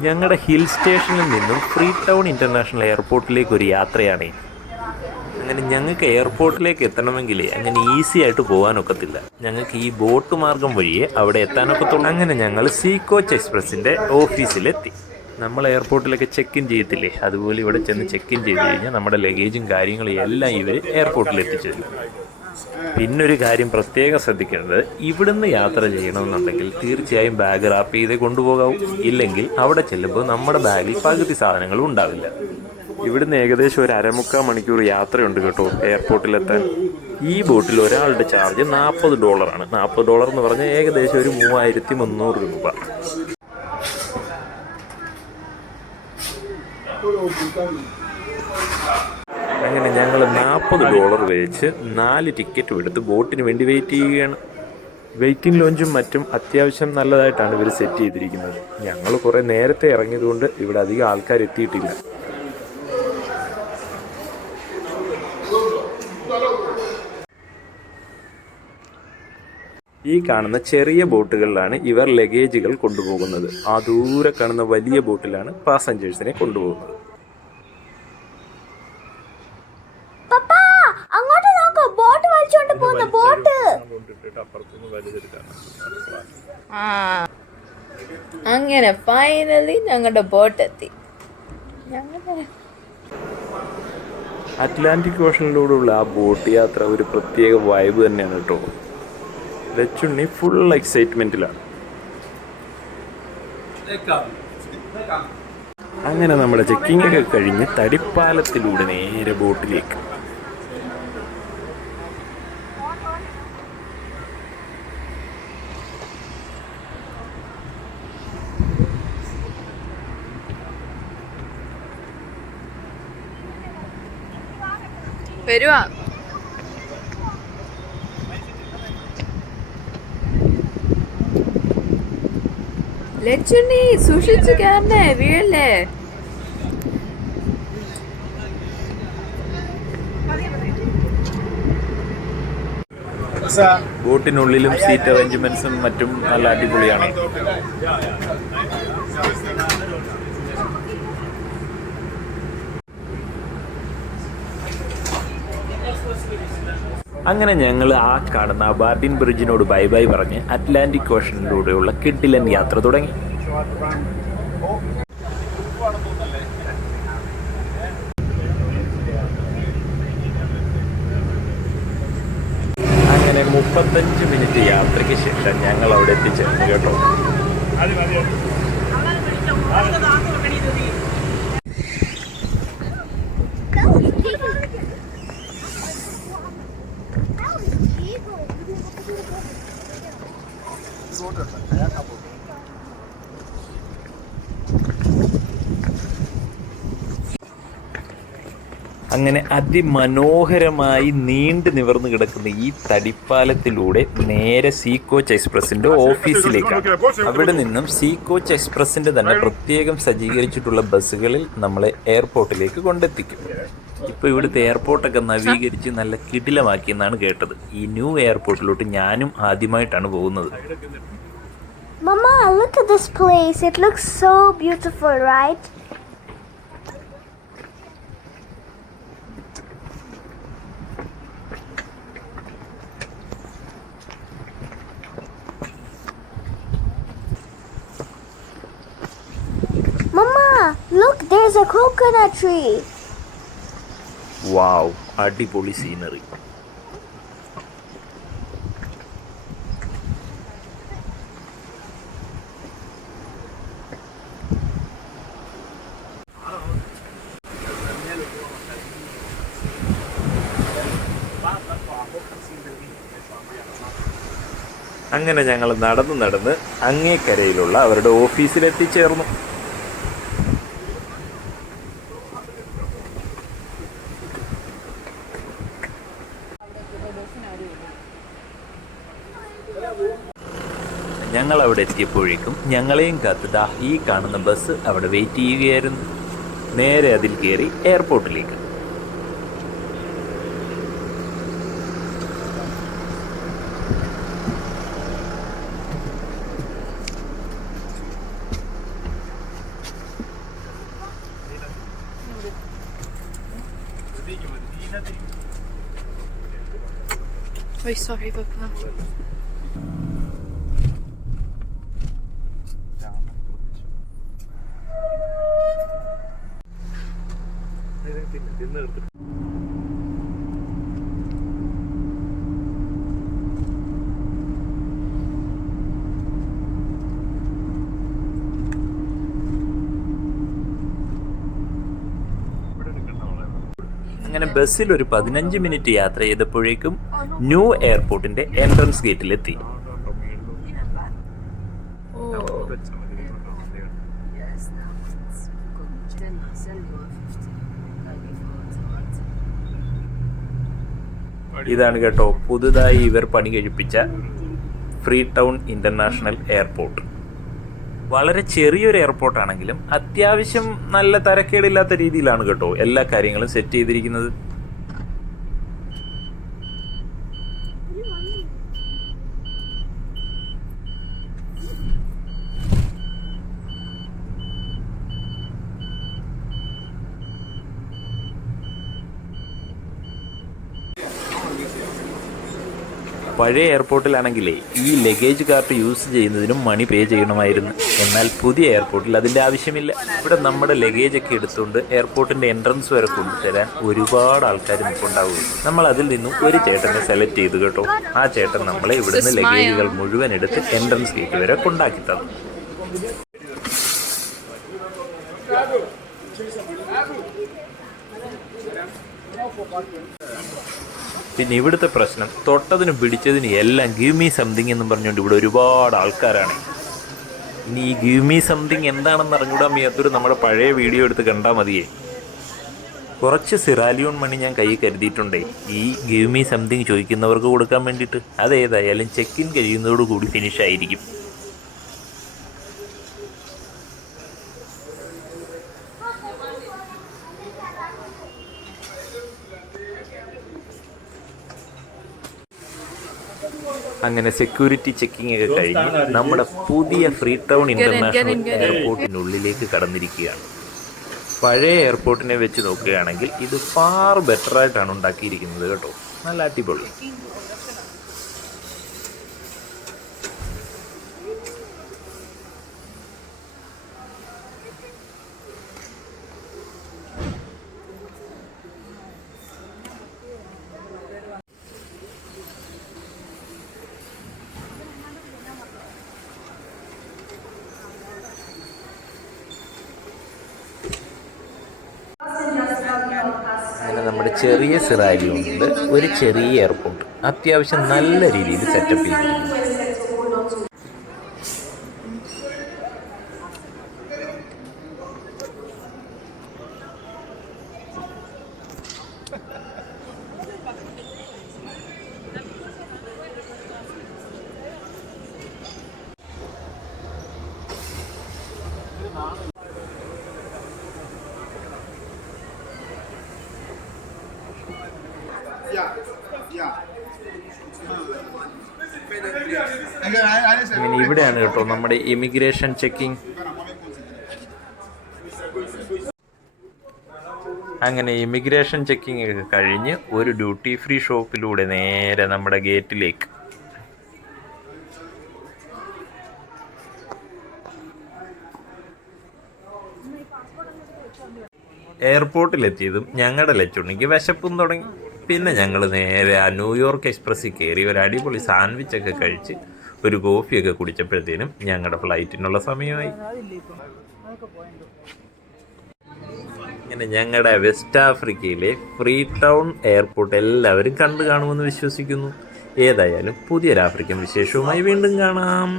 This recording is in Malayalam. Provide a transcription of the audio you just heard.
ഞങ്ങളുടെ ഹിൽ സ്റ്റേഷനിൽ നിന്നും ഫ്രീ ടൗൺ ഇന്റർനാഷണൽ എയർപോർട്ടിലേക്ക് ഒരു യാത്രയാണ്. അങ്ങനെ ഞങ്ങൾക്ക് എയർപോർട്ടിലേക്ക് എത്തണമെങ്കിൽ അങ്ങനെ ഈസി ആയിട്ട് പോകാനൊക്കത്തില്ല ഞങ്ങൾക്ക് ഈ ബോട്ട് മാർഗം വഴിയേ അവിടെ എത്താനൊക്കത്തുള്ളൂ. അങ്ങനെ ഞങ്ങൾ സീ കോച്ച് എക്സ്പ്രസിന്റെ ഓഫീസിലെത്തി. നമ്മൾ എയർപോർട്ടിലേക്ക് ചെക്ക് ഇൻ ചെയ്യത്തില്ലേ? അതുപോലെ ഇവിടെ ചെന്ന് ചെക്ക് ഇൻ ചെയ്ത് കഴിഞ്ഞാൽ നമ്മുടെ ലഗേജും കാര്യങ്ങളും എല്ലാം ഇവർ എയർപോർട്ടിൽ എത്തിച്ചു പിന്നൊരു കാര്യം പ്രത്യേകം ശ്രദ്ധിക്കേണ്ടത് ഇവിടുന്ന് യാത്ര ചെയ്യണമെന്നുണ്ടെങ്കിൽ തീർച്ചയായും ബാഗ് റാപ്പ് ചെയ്തേ കൊണ്ടുപോകാവും. ഇല്ലെങ്കിൽ അവിടെ ചെല്ലുമ്പോൾ നമ്മുടെ ബാഗിൽ പകുതി സാധനങ്ങളും ഉണ്ടാവില്ല. ഇവിടുന്ന് ഏകദേശം ഒരു അരമുക്കാൽ മണിക്കൂർ യാത്രയുണ്ട് കേട്ടോ എയർപോർട്ടിലെത്താൻ. ഈ ബോട്ടിൽ ഒരാളുടെ ചാർജ് നാൽപ്പത് ഡോളറാണ് നാൽപ്പത് ഡോളർ എന്ന് പറഞ്ഞാൽ ഏകദേശം ഒരു മൂവായിരത്തി മുന്നൂറ് രൂപ. അങ്ങനെ ഞങ്ങൾ നാൽപ്പത് ഡോളർ വെച്ച് നാല് ടിക്കറ്റും എടുത്ത് ബോട്ടിന് വേണ്ടി വെയിറ്റ് ചെയ്യുകയാണ്. വെയിറ്റിംഗ് ലോഞ്ചും മറ്റും അത്യാവശ്യം നല്ലതായിട്ടാണ് ഇവർ സെറ്റ് ചെയ്തിരിക്കുന്നത്. ഞങ്ങൾ കുറേ നേരത്തെ ഇറങ്ങിയതുകൊണ്ട് ഇവിടെ അധികം ആൾക്കാർ എത്തിയിട്ടില്ല. ഈ കാണുന്ന ചെറിയ ബോട്ടുകളിലാണ് ഇവർ ലഗേജുകൾ കൊണ്ടുപോകുന്നത്. ആ ദൂരെ കാണുന്ന വലിയ ബോട്ടിലാണ് പാസഞ്ചേഴ്സിനെ കൊണ്ടുപോകുന്നത്. അങ്ങനെ ഫൈനലി ഞങ്ങളുടെ ബോട്ട് എത്തി. അറ്റ്ലാന്റിക് അറ്റ്ലാന്റിക് ഓഷനിലൂടെയുള്ള ആ ബോട്ട് യാത്ര ഒരു പ്രത്യേക വൈബ് തന്നെയാണ് കേട്ടോ. ലച്ചുണ്ണി ഫുൾ എക്സൈറ്റ്മെന്റിലാണ് അങ്ങനെ നമ്മുടെ ചെക്കിംഗ് ഒക്കെ കഴിഞ്ഞ് തടിപ്പാലത്തിലൂടെ നേരെ ബോട്ടിലേക്ക് വരുവാ. ലച്ചുണ്ണി സൂക്ഷിച്ചു കയറണേ വീഴല്ലേ? ബോട്ടിനുള്ളിലും സീറ്റ് അറേഞ്ച്മെന്റ്സും മറ്റും നല്ല അടിപൊളിയാണ്. അങ്ങനെ ഞങ്ങൾ ആ കാണുന്ന ബാർഡിൻ ബ്രിഡ്ജിനോട് ബൈ ബൈ പറഞ്ഞ് അറ്റ്ലാന്റിക് ഓഷനിലൂടെയുള്ള കിഡിലൻ യാത്ര തുടങ്ങി. അങ്ങനെ മുപ്പത്തഞ്ച് മിനിറ്റ് യാത്രയ്ക്ക് ശേഷം ഞങ്ങൾ അവിടെ എത്തിച്ചേർന്നു കേട്ടോ. അങ്ങനെ അതിമനോഹരമായി നീണ്ടു നിവർന്നു കിടക്കുന്ന ഈ തടിപ്പാലത്തിലൂടെ നേരെ സീ കോച്ച് എക്സ്പ്രസിന്റെ ഓഫീസിലേക്കാണ്. അവിടെ നിന്നും സീ കോച്ച് എക്സ്പ്രസിന്റെ തന്നെ പ്രത്യേകം സജ്ജീകരിച്ചിട്ടുള്ള ബസ്സുകളിൽ നമ്മളെ എയർപോർട്ടിലേക്ക് കൊണ്ടെത്തിക്കും. ഇപ്പൊ ഇവിടുത്തെ എയർപോർട്ടൊക്കെ നവീകരിച്ച് നല്ല കിടിലമാക്കി എന്നാണ് കേട്ടത് ഈ ന്യൂ എയർപോർട്ടിലോട്ട് ഞാനും ആദ്യമായിട്ടാണ് പോകുന്നത് Mama, look at this place. It looks so beautiful, right? Mama, look, there's a coconut tree. വാവ് അടിപൊളി സീനറി അങ്ങനെ ഞങ്ങൾ നടന്ന് നടന്ന് അങ്ങേക്കരയിലുള്ള അവരുടെ ഓഫീസിൽ അവിടെ എത്തിയപ്പോഴേക്കും ഞങ്ങളെയും കാത്ത് ഈ കാണുന്ന ബസ് അവിടെ വെയിറ്റ് ചെയ്യുകയായിരുന്നു നേരെ അതിൽ കയറി എയർപോർട്ടിലേക്ക് Ой, sorry, Богдан. Papa. അങ്ങനെ ബസ്സിൽ ഒരു പതിനഞ്ച് മിനിറ്റ് യാത്ര ചെയ്തപ്പോഴേക്കും ന്യൂ എയർപോർട്ടിന്റെ എൻട്രൻസ് ഗേറ്റിലെത്തി ഇതാണ് കേട്ടോ പുതുതായി ഇവർ പണി കഴിപ്പിച്ച ഫ്രീ ടൗൺ ഇന്റർനാഷണൽ എയർപോർട്ട്. വളരെ ചെറിയൊരു എയർപോർട്ടാണെങ്കിലും അത്യാവശ്യം നല്ല തരക്കേടില്ലാത്ത രീതിയിലാണ് കേട്ടോ എല്ലാ കാര്യങ്ങളും സെറ്റ് ചെയ്തിരിക്കുന്നത്. പഴയ എയർപോർട്ടിലാണെങ്കിലേ ഈ ലഗേജ് കാർട്ട് യൂസ് ചെയ്യുന്നതിനും മണി പേ ചെയ്യണമായിരുന്നു. എന്നാൽ പുതിയ എയർപോർട്ടിൽ അതിന്റെ ആവശ്യമില്ല. ഇവിടെ നമ്മുടെ ലഗേജ് ഒക്കെ എടുത്തുകൊണ്ട് എയർപോർട്ടിന്റെ എൻട്രൻസ് വരെ കൊണ്ടുതരാൻ ഒരുപാട് ആൾക്കാർ നിൽപ്പുണ്ടാവും നമ്മൾ അതിൽ നിന്നും ഒരു ചേട്ടനെ സെലക്ട് ചെയ്തു കേട്ടോ. ആ ചേട്ടൻ നമ്മളെ ഇവിടുന്ന് ലഗേജുകൾ മുഴുവൻ എടുത്ത് എൻട്രൻസ് ഗേറ്റ് വരെ കൊണ്ടാക്കി തന്നു. പിന്നെ ഇവിടുത്തെ പ്രശ്നം തൊട്ടതിനും പിടിച്ചതിനും എല്ലാം ഗീവ് മീ സംതിങ് എന്നും പറഞ്ഞുകൊണ്ട് ഇവിടെ ഒരുപാട് ആൾക്കാരാണ്. ഇനി ഈ ഗീവ് മീ സംതിങ് എന്താണെന്ന് അറിഞ്ഞൂടാൻ വയ്യാത്തൊരു നമ്മുടെ പഴയ വീഡിയോ എടുത്ത് കണ്ടാൽ മതിയേ. കുറച്ച് സിറാലിയോൺ മണി ഞാൻ കൈ കരുതിയിട്ടുണ്ടേ. ഈ ഗീവ് മീ സംതിങ് ചോദിക്കുന്നവർക്ക് കൊടുക്കാൻ വേണ്ടിയിട്ട്. അതേതായാലും ചെക്ക് ഇൻ കഴിയുന്നതോടുകൂടി ഫിനിഷ് ആയിരിക്കും. അങ്ങനെ സെക്യൂരിറ്റി ചെക്കിംഗ് ഒക്കെ കഴിഞ്ഞ് നമ്മുടെ പുതിയ ഫ്രീ ടൗൺ ഇന്റർനാഷണൽ എയർപോർട്ടിനുള്ളിലേക്ക് കടന്നിരിക്കുകയാണ്. പഴയ എയർപോർട്ടിനെ വെച്ച് നോക്കുകയാണെങ്കിൽ ഇത് ഫാർ ബെറ്റർ ആയിട്ടാണ് ഉണ്ടാക്കിയിരിക്കുന്നത് കേട്ടോ. നല്ല അടിപൊളി. ചെറിയ സിറാരിയുണ്ട് ഒരു ചെറിയ എയർപോർട്ട്. അത്യാവശ്യം നല്ല രീതിയിൽ സെറ്റപ്പ് ചെയ്തിരിക്കുന്നു. ഇവിടെയാണ് കേട്ടോ നമ്മുടെ ഇമിഗ്രേഷൻ ചെക്കിംഗ് അങ്ങനെ ഇമിഗ്രേഷൻ ചെക്കിംഗ് ഒക്കെ കഴിഞ്ഞ് ഒരു ഡ്യൂട്ടി ഫ്രീ ഷോപ്പിലൂടെ നേരെ നമ്മുടെ ഗേറ്റിലേക്ക് എയർപോർട്ടിലെത്തിയതും ഞങ്ങളുടെ ലച്ചുണ്ണിക്ക് വിശപ്പും തുടങ്ങി. പിന്നെ ഞങ്ങൾ നേരെ ആ ന്യൂയോർക്ക് എക്സ്പ്രസ്സിൽ കയറി ഒരു അടിപൊളി സാൻഡ്വിച്ച് ഒക്കെ കഴിച്ച് ഒരു കോഫിയൊക്കെ കുടിച്ചപ്പോഴത്തേനും ഞങ്ങളുടെ ഫ്ലൈറ്റിനുള്ള സമയമായി. ഇങ്ങനെ ഞങ്ങളുടെ വെസ്റ്റ് ആഫ്രിക്കയിലെ ഫ്രീ ടൗൺ എയർപോർട്ട് എല്ലാവരും കണ്ടു കാണുമെന്ന് വിശ്വസിക്കുന്നു. ഏതായാലും പുതിയൊരാഫ്രിക്കൻ വിശേഷവുമായി വീണ്ടും കാണാം.